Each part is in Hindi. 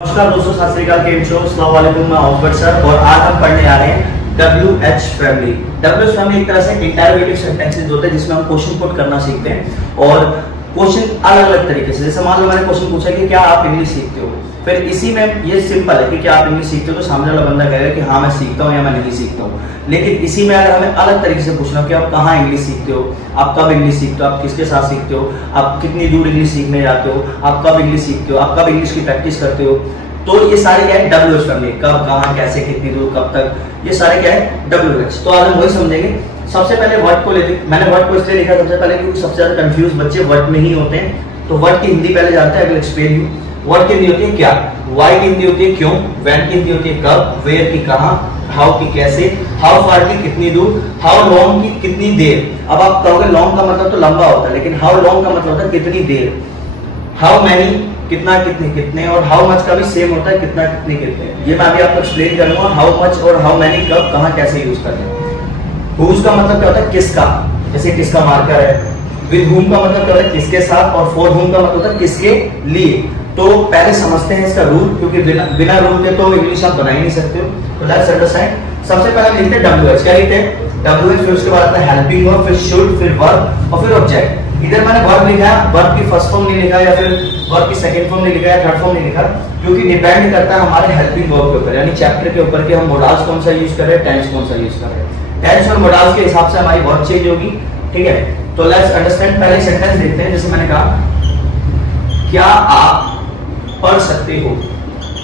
नमस्कार दोस्तों, सत श्री अकाल, केम छो, अस्सलाम वालेकुम। मैं ऑफबर्ट सर और आज हम पढ़ने आ रहे हैं WH फैमिली। WH फैमिली एक तरह से इंटरोगेटिव सेंटेंसेस होते हैं जिसमें हम क्वेश्चन पुट करना सीखते हैं और क्वेश्चन अलग अलग तरीके से। जैसे मान लो मैंने क्वेश्चन पूछा कि क्या आप इंग्लिश सीखते हो, फिर इसी में ये सिंपल है कि क्या आप इंग्लिश सीखते हो, तो सामने वाला बंदा कहेगा कि हाँ मैं सीखता हूँ या मैं नहीं सीखता हूँ। लेकिन इसी में अगर हमें अलग तरीके से पूछना कि आप कहाँ इंग्लिश सीखते हो, आप कब इंग्लिश सीखते हो, आप किसके साथ सीखते हो, आप कितनी दूर इंग्लिश सीखने जाते हो, आप कब इंग्लिश सीखते हो, आप कब इंग्लिश की प्रैक्टिस करते हो, तो ये सारे क्या है WH फैमिली। कब, कहाँ, कैसे, कितनी दूर, कब तक, ये सारे क्या है WH। तो आज हम वही समझेंगे। सबसे पहले वर्ड को लेते, मैंने वर्ड को इसलिए लिखा सबसे पहले क्योंकि सबसे ज्यादा कंफ्यूज बच्चे वर्ड में ही होते हैं। तो वर्ड की हिंदी पहले जानते हैं, I will explain you. Word की हिंदी होती है क्या, वाई की हिंदी होती है क्यों, व्हेन की हिंदी होती है कब, वेयर की कहाँ, हाउ की कैसे, हाउ फार की कितनी दूर, हाउ लॉन्ग की कितनी देर। अब आप कहोगे लॉन्ग का मतलब तो लंबा होता है, लेकिन हाउ लॉन्ग का मतलब होता है कितनी देर। हाउ मैनी कितना, कितने कितने, और हाउ मच का भी सेम होता है, कितना कितने कितने। ये मैं अभी आपको एक्सप्लेन करूंगा। हाउ मच और हाउ मैनी कब, कहाँ, कैसे यूज करते हैं। हुज का मतलब क्या होता है किसका, जैसे किसका मार्कर है। विद हुम का मतलब क्या होता है किसके साथ, और फॉर हुम का मतलब होता है किसके लिए। तो पहले समझते हैं इसका रूल, क्योंकि बिना रूल के तो इंग्लिश आप बना ही नहीं सकते हो। तो लेट्स अंडरस्टैंड। सबसे पहले लिखते हैं WH। क्या लिखते हैं WH, फिर उसके बाद आता है हेल्पिंग वर्ब, फिर शुड, फिर वर्ब और फिर ऑब्जेक्ट। इधर मैंने वर्ब लिखा है, वर्ब की फर्स्ट फॉर्म नहीं लिखा या फिर वर्ब की सेकंड फॉर्म नहीं लिखा या थर्ड फॉर्म नहीं लिखा, क्योंकि डिपेंड करता है हमारे हेल्पिंग वर्ब के ऊपर, यानी चैप्टर के ऊपर कि हम मोडाल्स कौन सा यूज कर रहे हैं, टेंस कौन सा यूज कर रहे हैं। टेंस और मोडाल्स के हिसाब से हमारी वर्ब चेंज होगी। ठीक है, तो लेट्स अंडरस्टैंड। पहले सेंटेंस देखते हैं। जैसे मैंने कहा क्या आप पढ़ सकते हो,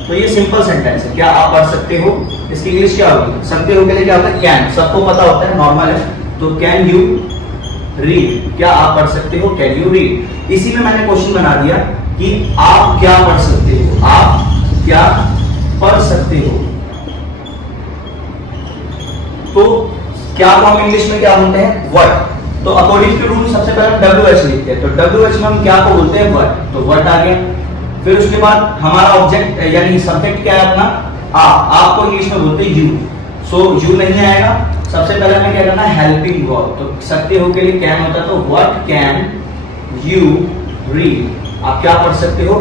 तो ये सिंपल सेंटेंस है, क्या आप पढ़ सकते हो। इसकी इंग्लिश क्या होगी, सकते हो के लिए क्या होता है कैन, सबको पता होता है, नॉर्मल है। तो कैन यू रीड, क्या आप पढ़ सकते हो, कैन यू रीड। इसी में मैंने क्वेश्चन बना दिया कि आप क्या पढ़ सकते हो, आप क्या पढ़ सकते हो। तो क्या को हम इंग्लिश में क्या बोलते हैं, व्हाट। तो अकॉर्डिंग टू रूल सबसे पहले WH लिखते हैं। तो WH में हम क्या को बोलते हैं, व्हाट। तो व्हाट आ गया। फिर उसके बाद हमारा ऑब्जेक्ट यानी सब्जेक्ट क्या है अपना, आपको इंग्लिश में बोलते हैं यू। सो यू नहीं आएगा। सबसे पहले हमें क्या करना है, हेल्पिंग वर्ब। तो सकते हो के लिए कैन होता है, तो व्हाट कैन यू रीड, आप क्या पढ़ सकते हो,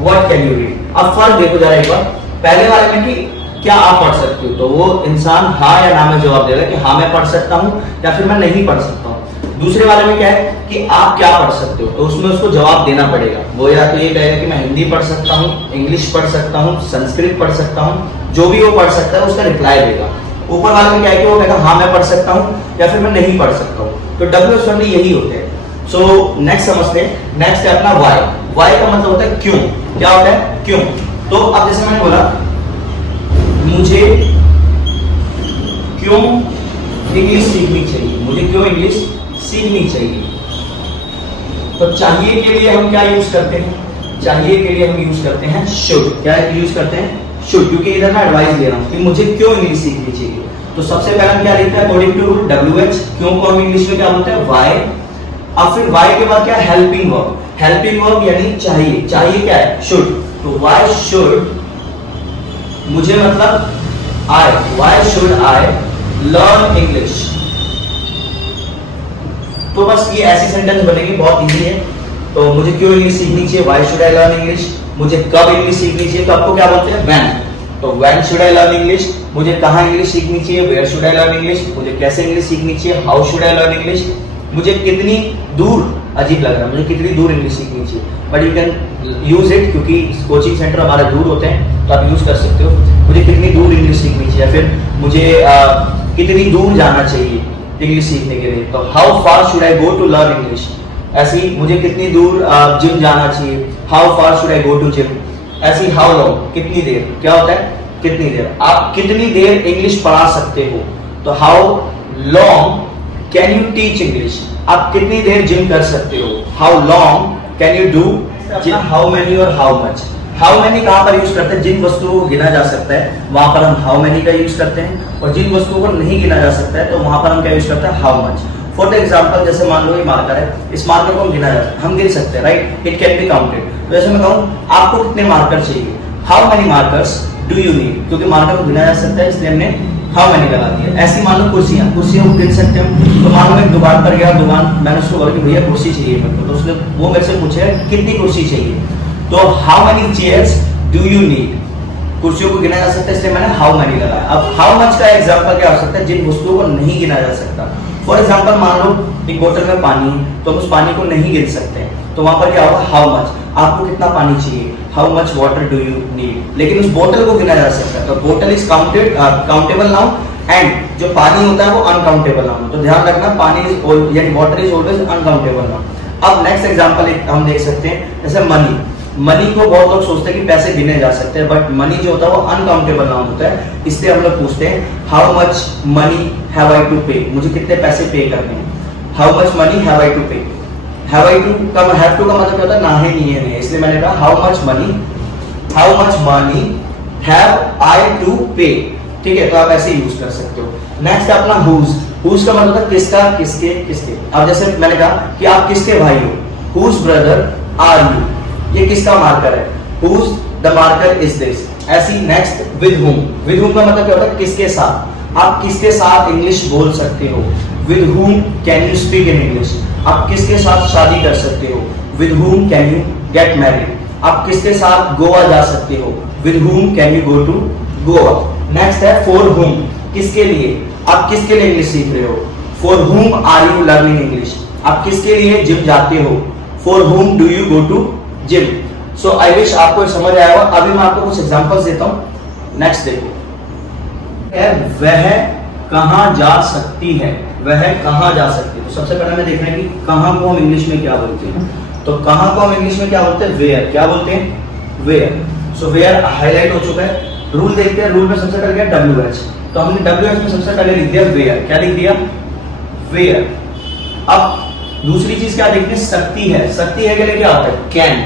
व्हाट कैन यू रीड। अब फर्क देखो जरा एक बार, पहले वाले में कि क्या आप पढ़ सकते हो, तो वो इंसान हाँ या ना में जवाब देगा कि हाँ मैं पढ़ सकता हूँ या फिर मैं नहीं पढ़ सकता हूँ। दूसरे वाले में क्या है कि आप क्या पढ़ सकते हो, तो उसमें उसको जवाब देना पड़ेगा। वो या तो ये कहेगा कि मैं हिंदी पढ़ सकता हूँ, इंग्लिश पढ़ सकता हूँ, संस्कृत पढ़ सकता हूँ, जो भी वो पढ़ सकता है उसका रिप्लाई देगा। ऊपर वाले में क्या है कि वो कहेगा हाँ मैं पढ़ सकता हूँ या फिर मैं नहीं पढ़ सकता हूँ। तो WH फैमिली यही होते हैं। सो नेक्स्ट समझते हैं। नेक्स्ट है अपना वाई। वाई का मतलब होता है क्यों। क्या होता है, क्यों। तो अब जैसे मैंने बोला मुझे क्यों इंग्लिश सीखनी चाहिए, मुझे क्यों इंग्लिश सीखनी चाहिए। तो चाहिए के लिए हम क्या यूज करते हैं, चाहिए के लिए हम यूज करते हैं शुड। क्या यूज करते हैं, शुड, क्योंकि इधर मैं एडवाइस दे रहा हूं कि मुझे क्यों इंग्लिश सीखनी चाहिए। तो सबसे पहले हम क्या लिखते हैं अकॉर्डिंग टू रूल WH, क्यों को हम इंग्लिश में क्या बोलते हैं, वाई। अब फिर वाई के बाद क्या है, हेल्पिंग वर्ब। हेल्पिंग वर्ब यानी चाहिए, चाहिए क्या है, शुड। तो वाई शुड, मुझे मतलब I, why should I learn English. तो बस ये ऐसी सेंटेंस बनेगी, बहुत इजी है। तो मुझे क्यों इंग्लिश सीखनी चाहिए, why should I learn English. मुझे कब इंग्लिश सीखनी चाहिए, कब को क्या बोलते हैं, व्हेन। तो when should I learn English. मुझे कहाँ इंग्लिश सीखनी चाहिए, where should I learn English. मुझे कैसे इंग्लिश सीखनी चाहिए, how should I learn English. मुझे कितनी दूर, अजीब लग रहा है, मुझे कितनी दूर इंग्लिश सीखनी चाहिए, but you can use it क्योंकि कोचिंग सेंटर हमारे दूर होते हैं तो आप यूज कर सकते हो। मुझे कितनी दूर इंग्लिश सीखनी चाहिए, फिर मुझे कितनी दूर जाना चाहिए इंग्लिश सीखने के लिए। तो how far should I go to learn English. ऐसी मुझे कितनी दूर जिम जाना चाहिए, how far should I go to gym. ऐसी हाउ लॉन्ग, कितनी देर, क्या होता है कितनी देर, आप कितनी देर इंग्लिश पढ़ा सकते हो। तो how long can you teach English, आप कितनी देर जिम कर सकते हो, how long can you do. How many और हाउ मच। हाउ मेनी कहां पर यूज करते हैं, जिन वस्तुओं को गिना जा सकता है वहां पर हम हाउ मेनी का यूज करते हैं, और जिन वस्तुओं को नहीं गिना जा सकता है तो वहां पर हम क्या यूज करते हैं, हाउ मच। फॉर एग्जाम्पल जैसे मान लो ये मार्कर है, इस मार्कर को हम गिना जा सकते हैं, हम गिन सकते हैं, right, it can be counted. तो जैसे मैं कहूँ आपको कितने मार्कर चाहिए, how many markers do you need, क्योंकि मार्कर को गिना जा सकता है इसलिए हमने हाउ मैनी लगा दिया। ऐसी मान लो कुर्सियां को गिन सकते हो। तो मान लो मैं दुकान पर गया, मैंने उसको बोला कि भैया कुर्सी चाहिए मेरे को, तो उसने वो मेरे से पूछे कितनी कुर्सी चाहिए, तो how many chairs do you need, कुर्सियों को गिना जा सकता है इसलिए मैंने हाउ मैनी लगाया। अब हाउ मच का एग्जांपल क्या हो सकता है, जिन वस्तुओं को नहीं गिना जा सकता। फॉर एग्जांपल मान लो एक बोतल में पानी है तो हम उस पानी को नहीं गिन सकते, तो वहां पर क्या होगा, हाउ मच, आपको कितना पानी चाहिए, how much water do you need. लेकिन उस बोतल को गिना जा सकता है, तो बोतल इज काउंटेबल नाउन एंड जो पानी होता है वो अनकाउंटेबल नाउन। तो ध्यान रखना, पानी इज यानी water is always uncountable noun. अब नेक्स्ट एग्जांपल हम देख सकते हैं, जैसे मनी। मनी को बहुत लोग सोचते हैं कि पैसे गिने जा सकते हैं, बट मनी जो होता है वो अनकाउंटेबल नाउन होता है, इसलिए हम लोग पूछते हैं how much money have I to pay, मुझे कितने पैसे पे करने हैं। How much money have I to pay, have I to का हैव टू का मतलब क्या होता है, ना है नहीं है नहीं, इसलिए मैंने कहा how much money have I to pay. ठीक है, तो आप ऐसे यूज कर सकते हो। नेक्स्ट अपना हुज का मतलब है किसका, किसके, किसके। अब जैसे मैंने कहा कि आप किसके भाई हो, हुज ब्रदर आर यू, ये किसका मार्कर है, whose the marker is this. ऐसी नेक्स्ट विद हुम का मतलब क्या होता है, किसके साथ, आप किसके साथ इंग्लिश बोल सकते हो। With whom can you speak in English, आप किसके साथ शादी कर सकते हो। With whom can you get married, आप किसके साथ गोवा जा सकते हो। With whom can you go to Goa. Next है फॉर हुम, किसके लिए, आप किसके लिए इंग्लिश सीख रहे हो। फॉर हुम आर यू लर्निंग इंग्लिश, आप किसके लिए जिम जाते हो। For whom do you go to gym. So I wish आपको समझ आया होगा। अभी मैं आपको कुछ एग्जांपल्स देता हूं। नेक्स्ट देखो, वह कहां जा सकती है, वह कहां जा सकती है। तो सबसे पहले हमें देखना है कि कहां को हम इंग्लिश में क्या बोलते हैं। तो कहां को हम इंग्लिश में क्या बोलते हैं, वेयर। क्या बोलते हैं, वेयर। सो वेयर हाईलाइट हो चुका है। रूल देखते हैं, रूल में सबसे पहले क्या, WH, तो हमने WH में सबसे पहले लिख दिया वेयर। क्या लिख दिया, वेयर। अब दूसरी चीज क्या देखते हैं, सकती है। सकती है के लिए क्या होता है, कैन।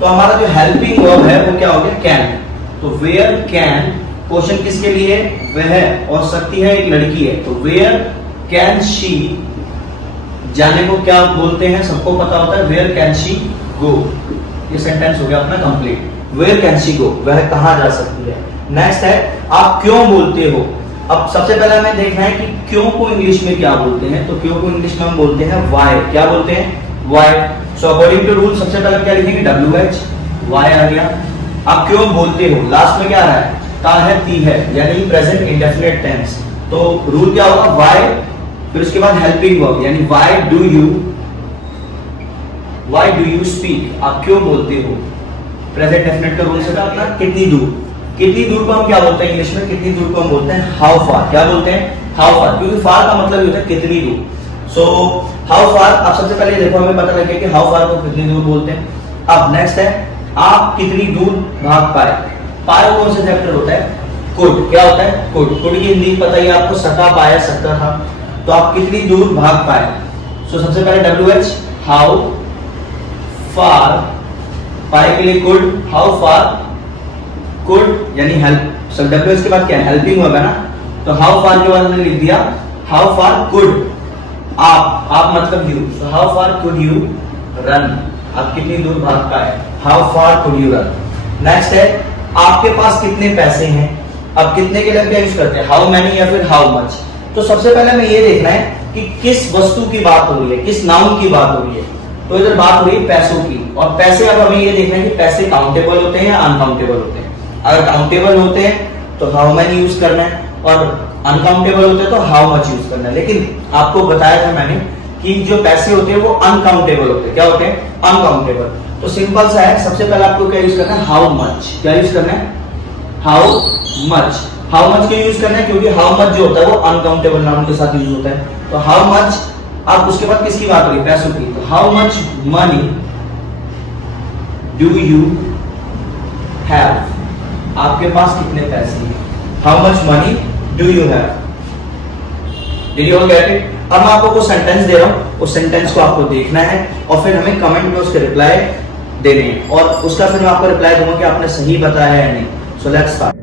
तो हमारा जो हेल्पिंग वर्ब है वो क्या हो गया, कैन। तो वेयर कैन, क्वेश्चन किसके लिए, वह, और सकती है एक लड़की है, तो वेयर कैन शी, जाने को क्या बोलते हैं सबको पता होता है, वेयर कैन शी गो। ये सेंटेंस हो गया अपना complete, where can she go, वह कहां जा सकती है। नेक्स्ट है आप क्यों बोलते हो। अब सबसे पहले हमें देखना है कि क्यों को इंग्लिश में क्या बोलते हैं। तो क्यों को इंग्लिश में हम बोलते हैं वाई। क्या बोलते हैं, why. So according to rule सबसे पहले क्या लिखेंगे, WH, वाई आ गया। आप क्यों बोलते हो, लास्ट में क्या आ रहा है, ता है, ती है, यानी प्रेजेंट इंडेफिनिट टेंस। तो रूल क्या होगा, वाई, फिर उसके बाद हेल्पिंग वर्ब, यानी वाई डू यू स्पीक, आप क्यों बोलते हो। प्रेजेंट डेफिनेट का रूल से था अपना कितनी दूर। कितनी दूर को हम क्या बोलते हैं इंग्लिश में, कितनी दूर को हम बोलते हैं हाउ फार। क्या बोलते हैं, हाउ फार, क्योंकि फार का मतलब होता है कितनी दूर। सो हाउ फार, आप सबसे पहले देखो हमें पता लगे कि हाउ फार को कितनी दूर बोलते हैं। अब नेक्स्ट है आप कितनी दूर भाग पाए। पाए कौन से चैप्टर होता है, कुड। क्या होता है, कुड। कुड की हिंदी पता ही आपको, सका, पाया, सकता था। तो आप कितनी दूर भाग पाए। सो सबसे पहले WH, हाउ फार, पाए के लिए कुड, हाउ फार कुड यानी हेल्प। सब WH के बाद क्या है, हेल्पिंग वर्ब है ना। तो हाउ फार के बाद हमने लिख दिया हाउ फार कुड आप मतलब you. So how far could you run, आप कितनी दूर भाग पाए, how far could you run. Next है आपके पास कितने पैसे हैं। अब कितने के लिए क्या यूज करते हैं, हाउ मैनी या फिर हाउ मच। तो सबसे पहले हमें ये देखना है कि किस वस्तु की बात हो रही है, किस नाउन की बात हो रही है। तो इधर बात हो रही है पैसों की, और पैसे अब हमें ये देखना है कि पैसे काउंटेबल होते हैं या अनकाउंटेबल होते हैं। अगर काउंटेबल होते हैं तो हाउ मैनी यूज करना है, और अनकाउंटेबल होते हैं तो हाउ मच यूज करना है। लेकिन आपको बताया था मैंने कि जो पैसे होते हैं वो अनकाउंटेबल होते हैं। क्या होते हैं, अनकाउंटेबल। तो सिंपल सा है, सबसे पहले आपको क्या यूज करना है, हाउ मच। क्या यूज करना है, हाउ मच। हाउ मच क्यों यूज करना है, क्योंकि हाउ मच जो होता है वो अनकाउंटेबल नाउन के साथ यूज होता है। तो हाउ मच, आप उसके बाद किसकी बात करें, पैसों की। तो how much money do you have, आपके पास कितने पैसे हैं। How much money do you have. Did you all get it. अब मैं आपको कुछ सेंटेंस दे रहा हूं, उस सेंटेंस को आपको देखना है और फिर हमें कमेंट में उसके रिप्लाई देने हैं, और उसका फिर मैं आपको रिप्लाई दूंगा कि आपने सही बताया है या नहीं। So let's start.